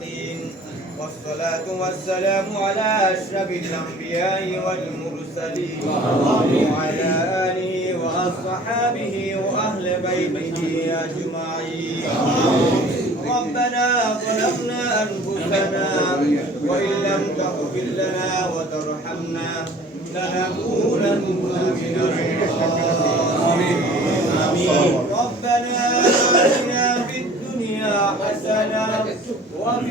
للمتقين والصلاة والسلام على أشرف الأنبياء والمرسلين. وعلى آله وأصحابه وأهل بيته أجمعين. ربنا ظلمنا أنفسنا وإن لم تغفر لنا وترحمنا لنكونن من الخاسرين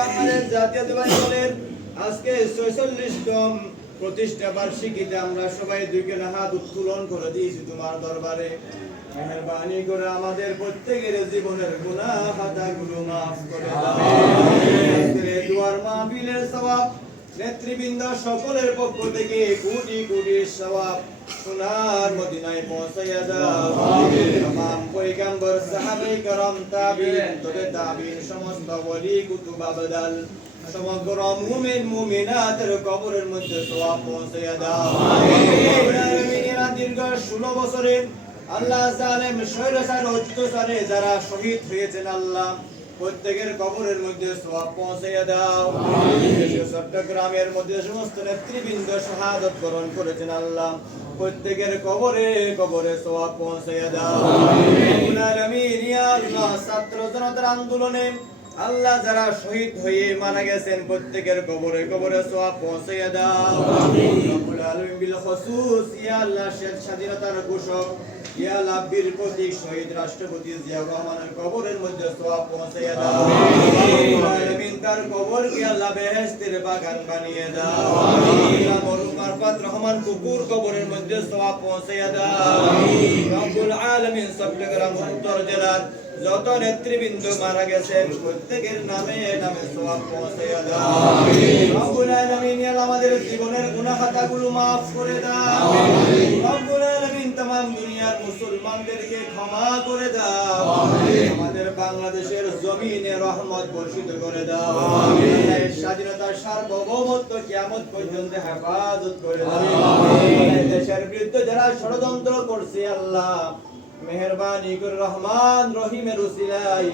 বাংলাদেশ জাতীয়তাবাদী দলের আজকে 46তম প্রতিষ্ঠা বার্ষিকীতে আমরা সবাই দুইখানে হাত উত্তোলন করে দিয়েছি তোমার দরবারে। মেহরবানি করে আমাদের প্রত্যেকের জীবনের গুনাহ খাতাগুলো মাফ করে দাও আজকের এই দুয়ার মাহফিলের সওয়াব নেতৃবৃন্দ সকলের পক্ষ থেকে কোটি কোটি সবাব সোনার মদিনায় পৌঁছাইয়া যাও। তাম পৈগাম্বর সাহাবে করম তাবিন তবে তাবিন সমস্ত বলি কুতু বাবদাল সমগ্র মুমিন মুমিনাতের কবরের মধ্যে সওয়াব পৌঁছাইয়া দাও দীর্ঘ ষোলো বছরে আল্লাহ জালেম সৈরসার অজিত সারে যারা শহীদ হয়েছেন আল্লাহ প্রত্যেকের কবরের মধ্যে সওয়াব পৌঁছাইয়া দাও। চট্টগ্রামের মধ্যে সমস্ত নেতৃবৃন্দ শাহাদত বরণ করেছেন আল্লাহ। প্রত্যেকের কবরে কবরে সওয়াব পৌঁছাইয়া দাও। ছাত্র জনতার আন্দোলনে আল্লাহ যারা শহীদ হয়ে মারা গেছেন, প্রত্যেকের কবরে কবরে সওয়াব পৌঁছাইয়া দাও। আল্লাহ স্বাধীনতার ঘোষক। ইয়া প্রতীক শহীদ রাষ্ট্রপতি জিয়াউর রহমানের কবরের মধ্যে সওয়াব পৌঁছাইয়া দাও। আলামিন তার কবরকে আল্লাহ বেহেশতের বাগান বানিয়ে দাও। আল্লাহ মরহুম আরফাত রহমান কুকুর কবরের মধ্যে সওয়াব পৌঁছাইয়া দাও। রব্বুল আলামিন চট্টগ্রাম উত্তর জেলার যত নেতৃবৃন্দ মারা গেছেন প্রত্যেকের নামে নামে সওয়াব পৌঁছাইয়া দাও। রব্বুল আলামিন আমাদের জীবনের গুনাহ খাতাগুলো maaf করে দাও। রব্বুল বাংলাদেশের জমিনে রহমত বর্ষিত করে দাও। স্বাধীনতার সার্বভৌমত্ব কিয়ামত পর্যন্ত হেফাজত করে দাও। দেশের ষড়যন্ত্র করছে আল্লাহ মেহরবানি করে রহমান রহিমের উসিলাই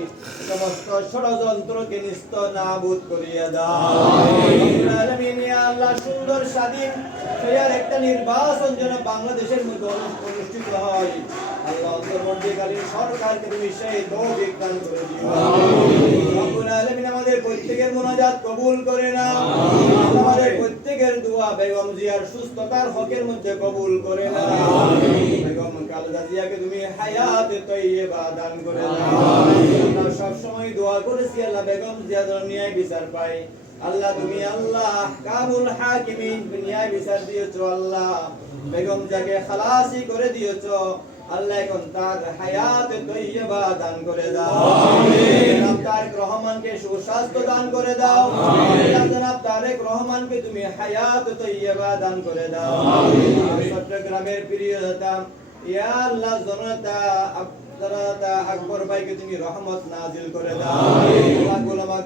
সমস্ত ষড়যন্ত্রকে নিস্ত নাবুদ করিয়া দাও। আল্লাহ সুন্দর স্বাধীন একটা নির্বাচন যেন বাংলাদেশের মধ্যে অনুষ্ঠিত হয়। আল্লাহ অন্তর্বর্তীকালীন সরকারকে তুমি সেই তৌফিক দান করে দিও। রব্বুল আলামিন আমাদের প্রত্যেকের মোনাজাত কবুল করে নাও। আমাদের প্রত্যেকের দোয়া বেগম জিয়ার সুস্থতার হকের মধ্যে কবুল করে নাও। বেগম খালেদা জিয়াকে তুমি হায়াতে তৈয়বা দান করে দাও সব সময় দোয়া করেছি আল্লাহ বেগম জিয়া যেন ন্যায় বিচার পাই আল্লাহ তুমি আল্লাহ কামুল হাকিমিন ন্যায় বিচার দিয়েছ আল্লাহ বেগম যাকে খালাসি করে দিয়েছ। আল্লাহ এখন তার হায়াতে তৈয়বা দান করে দাও। জনাব তারেক রহমানকে সুস্বাস্থ্য দান করে দাও। আল্লাহ জনাব তারেক রহমানকে তুমি হায়াত তৈয়বা দান করে দাও। চট্টগ্রামের প্রিয় দাতা ইয়া আল্লাহ জনতা আপ- জনতা আকবর ভাইকে তুমি রহমত নাজিল করে দাও। খন্দকার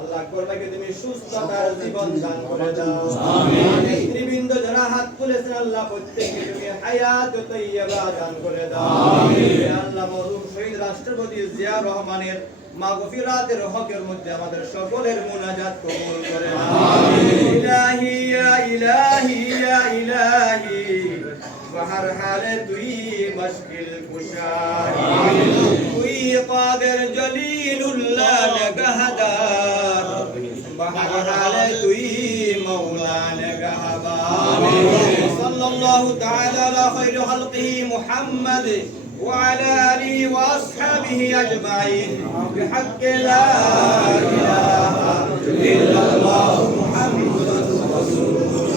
আল্লাহ করবাকে তুমি সুস্থতার জীবন দান করে দাও। নেতৃবৃন্দ যারা হাত তুলেছেন আল্লাহ প্রত্যেককে তুমি হায়াত তৈয়বা দান করে দাও। হে আল্লাহ মরহুম শহীদ রাষ্ট্রপতি জিয়া রহমানের মাগফিরাতের হকের মধ্যে আমাদের সকলের মুনাজাত কবুল করে নাও। ইলাহি ইয়া ইলাহি ইয়া ইলাহি তুই মুশকিল কুশাই তুই فحر عليك مولانا قهبا صلى الله تعالى على خير خلقه محمد وعلى آله وأصحابه أجمعين بحق لا إله إلا الله محمد رسول الله